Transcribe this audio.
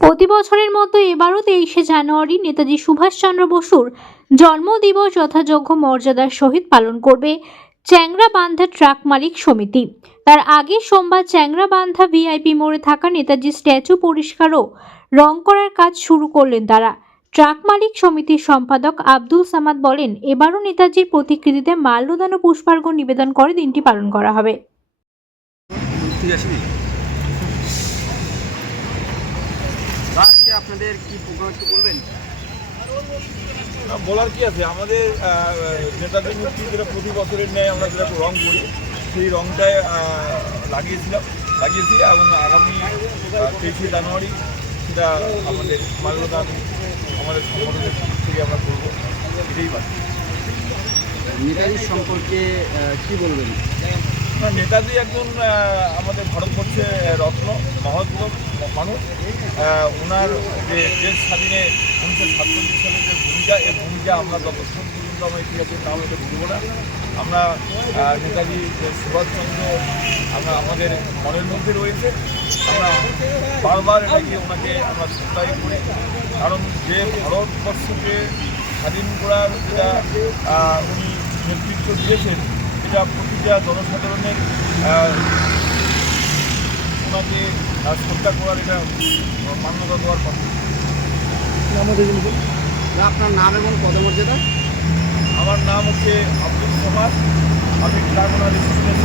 প্রতি বছরের মতো এবারও তেইশে জানুয়ারি নেতাজি সুভাষচন্দ্র বসুর জন্মদিবস যথাযোগ্য মর্যাদার সহিত পালন করবে চ্যাংরা বান্ধা ট্রাক মালিক সমিতি। তার আগে সোমবার চ্যাংরা বান্ধা ভিআইপি মোড়ে থাকা নেতাজি স্ট্যাচু পরিষ্কার ও রং করার কাজ শুরু করলেন তারা। ট্রাক মালিক সমিতির সম্পাদক আব্দুল সামাদ বলেন, এবারও নেতাজির প্রতিকৃতিতে মাল্যদান ও পুষ্পার্ঘ্য নিবেদন করে দিনটি পালন করা হবে। আপনাদের কি প্রোগ্রাম একটু বলবেন? না, বলার কি আছে? আমাদের নেতাদের মূর্তি যেটা প্রতি বছরের ন্যায় আমরা যেটা রং করি সেই রংটায় লাগিয়েছিলাম লাগিয়েছি এবং আগামী তেইশে জানুয়ারি সেটা আমাদের মাল্যদান আমাদের সংগঠনের থেকে আমরা করব। এটাই পাচ্ছি নেতাজি সম্পর্কে কি বলবেন? নেতাজি একজন আমাদের ভারতবর্ষে রত্ন, মহৎ মানুষ। ওনার যে দেশ স্বাধীনে উনিশশো সাতচল্লিশ সালের যে ভূমিকা, এই ভূমিকা আমরা যতক্ষণ পর্যন্ত আমরা ইতিহাসের নাম এটা ভুলব না। আমরা নেতাজি সুভাষচন্দ্র, আমরা আমাদের মনের মধ্যে রয়েছে। আমরা বারবার এটাকে ওনাকে আমরা সত্যায়িত করি। কারণ যে ভারতবর্ষকে স্বাধীন করার যেটা উনি নেতৃত্ব দিয়েছেন এটা প্রতিটা জনসাধারণের ওনাকে শ্রদ্ধা করার এটা মান্যতা দেওয়ার কথা। আপনার নাম এবং পদমর্যাদা? আমার নাম হচ্ছে আব্দুল সামাদ আমি ট্রাইব্যুনাল অ্যাসিস্ট্যান্ট